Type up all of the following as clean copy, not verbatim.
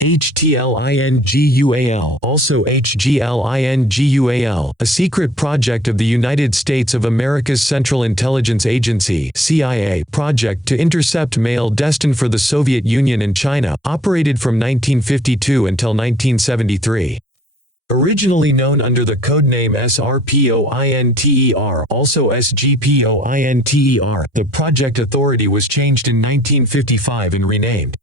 HTLINGUAL, also HGLINGUAL, a secret project of the United States of America's Central Intelligence Agency (CIA) project to intercept mail destined for the Soviet Union and China, operated from 1952 until 1973. Originally known under the codename SRPOINTER, also SGPOINTER, the project authority was changed in 1955 and renamed.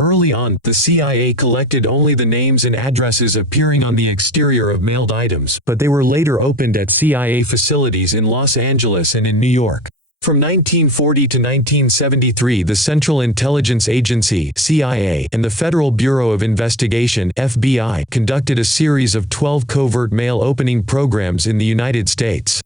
Early on, the CIA collected only the names and addresses appearing on the exterior of mailed items, but they were later opened at CIA facilities in Los Angeles and in New York. From 1940 to 1973, the Central Intelligence Agency (CIA) and the Federal Bureau of Investigation (FBI) conducted a series of 12 covert mail opening programs in the United States.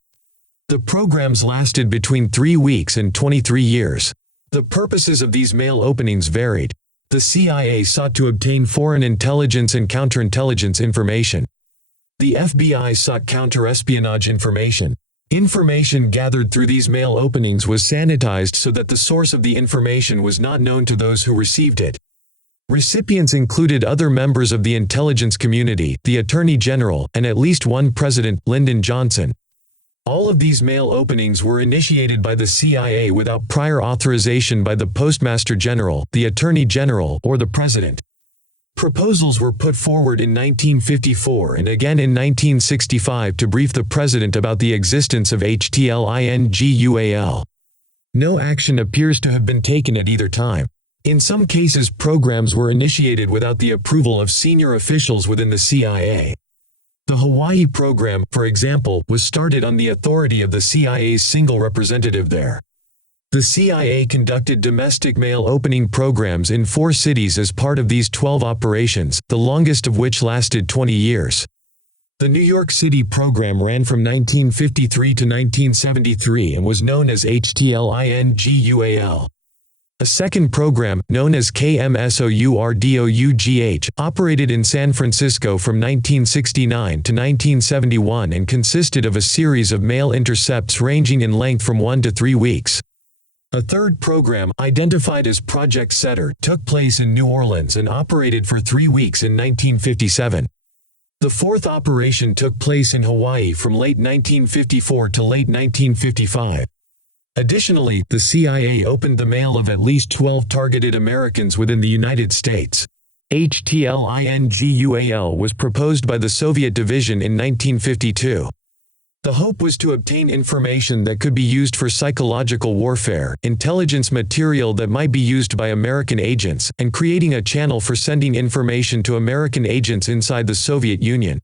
The programs lasted between 3 weeks and 23 years. The purposes of these mail openings varied. The CIA sought to obtain foreign intelligence and counterintelligence information. The FBI sought counterespionage information. Information gathered through these mail openings was sanitized so that the source of the information was not known to those who received it. Recipients included other members of the intelligence community, the Attorney General, and at least one president, Lyndon Johnson. All of these mail openings were initiated by the CIA without prior authorization by the Postmaster General, the Attorney General, or the President. Proposals were put forward in 1954 and again in 1965 to brief the President about the existence of HTLINGUAL. No action appears to have been taken at either time. In some cases, programs were initiated without the approval of senior officials within the CIA. The Hawaii program, for example, was started on the authority of the CIA's single representative there. The CIA conducted domestic mail opening programs in 4 cities as part of these 12 operations, the longest of which lasted 20 years. The New York City program ran from 1953 to 1973 and was known as HTLINGUAL. A second program, known as KMSOURDOUGH, operated in San Francisco from 1969 to 1971 and consisted of a series of mail intercepts ranging in length from 1 to 3 weeks. A third program, identified as Project Setter, took place in New Orleans and operated for 3 weeks in 1957. The fourth operation took place in Hawaii from late 1954 to late 1955. Additionally, the CIA opened the mail of at least 12 targeted Americans within the United States. HTLINGUAL was proposed by the Soviet division in 1952. The hope was to obtain information that could be used for psychological warfare, intelligence material that might be used by American agents, and creating a channel for sending information to American agents inside the Soviet Union.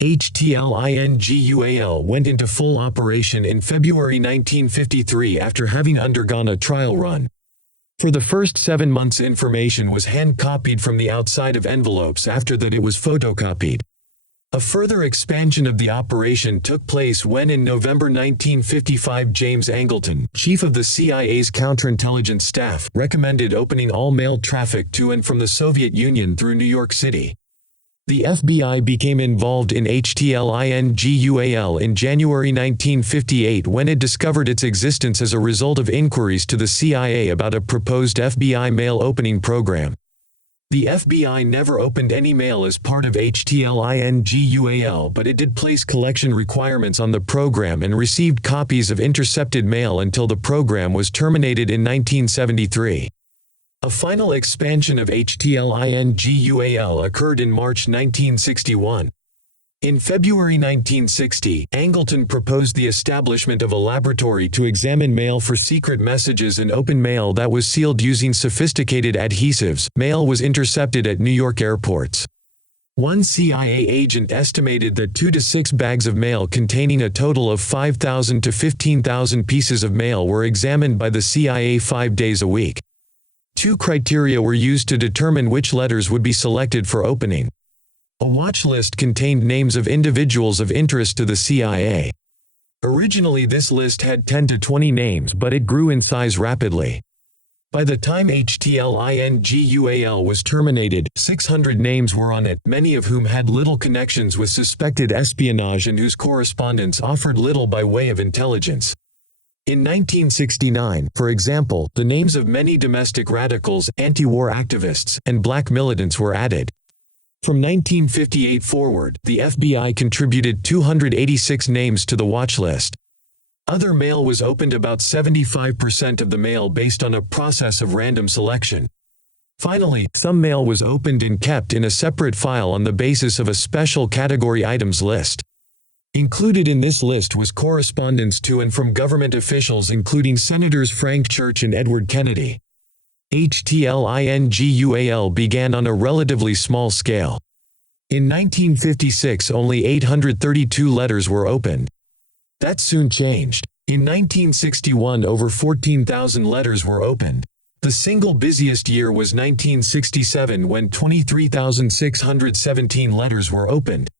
HTLINGUAL went into full operation in February 1953 after having undergone a trial run. For the first 7 months, information was hand-copied from the outside of envelopes. After that, it was photocopied. A further expansion of the operation took place when in November 1955 James Angleton, chief of the CIA's counterintelligence staff, recommended opening all mail traffic to and from the Soviet Union through New York City. The FBI became involved in HTLINGUAL in January 1958 when it discovered its existence as a result of inquiries to the CIA about a proposed FBI mail opening program. The FBI never opened any mail as part of HTLINGUAL, but it did place collection requirements on the program and received copies of intercepted mail until the program was terminated in 1973. A final expansion of HTLINGUAL occurred in March 1961. In February 1960, Angleton proposed the establishment of a laboratory to examine mail for secret messages and open mail that was sealed using sophisticated adhesives. Mail was intercepted at New York airports. One CIA agent estimated that 2 to 6 bags of mail containing a total of 5,000 to 15,000 pieces of mail were examined by the CIA 5 days a week. 2 criteria were used to determine which letters would be selected for opening. A watch list contained names of individuals of interest to the CIA. Originally, this list had 10 to 20 names, but it grew in size rapidly. By the time HTLINGUAL was terminated, 600 names were on it, many of whom had little connections with suspected espionage and whose correspondence offered little by way of intelligence. In 1969, for example, the names of many domestic radicals, anti-war activists, and black militants were added. From 1958 forward, the FBI contributed 286 names to the watch list. Other mail was opened about 75% of the mail based on a process of random selection. Finally, some mail was opened and kept in a separate file on the basis of a special category items list. Included in this list was correspondence to and from government officials including Senators Frank Church and Edward Kennedy. HTLINGUAL began on a relatively small scale. In 1956 only 832 letters were opened. That soon changed. In 1961 over 14,000 letters were opened. The single busiest year was 1967 when 23,617 letters were opened.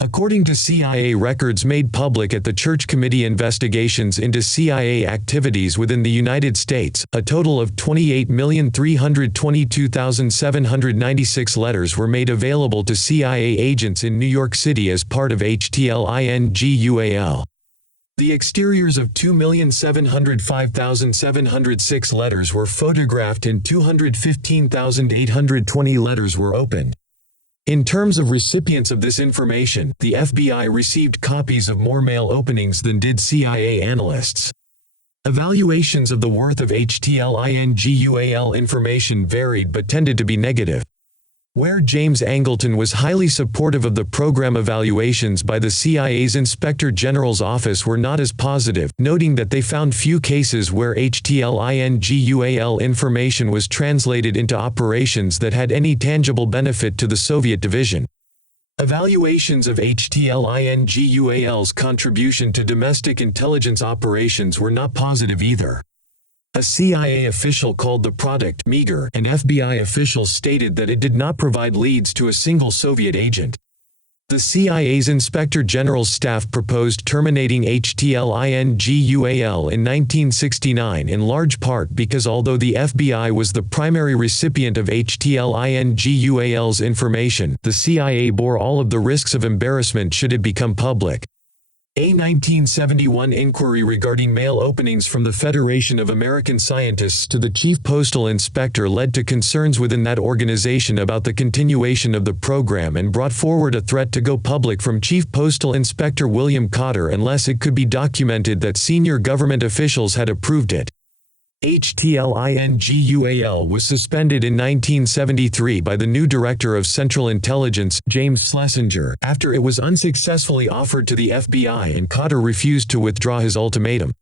According to CIA records made public at the Church Committee investigations into CIA activities within the United States, a total of 28,322,796 letters were made available to CIA agents in New York City as part of HTLINGUAL. The exteriors of 2,705,706 letters were photographed and 215,820 letters were opened. In terms of recipients of this information, the FBI received copies of more mail openings than did CIA analysts. Evaluations of the worth of HTLINGUAL information varied but tended to be negative. Where James Angleton was highly supportive of the program, evaluations by the CIA's Inspector General's office were not as positive, noting that they found few cases where HTLINGUAL information was translated into operations that had any tangible benefit to the Soviet division. Evaluations of HTLINGUAL's contribution to domestic intelligence operations were not positive either. A CIA official called the product meager, and FBI officials stated that it did not provide leads to a single Soviet agent. The CIA's Inspector General's staff proposed terminating HTLINGUAL in 1969 in large part because although the FBI was the primary recipient of HTLINGUAL's information, the CIA bore all of the risks of embarrassment should it become public. A 1971 inquiry regarding mail openings from the Federation of American Scientists to the Chief Postal Inspector led to concerns within that organization about the continuation of the program and brought forward a threat to go public from Chief Postal Inspector William Cotter unless it could be documented that senior government officials had approved it. HTLINGUAL was suspended in 1973 by the new Director of Central Intelligence, James Schlesinger, after it was unsuccessfully offered to the FBI and Cotter refused to withdraw his ultimatum.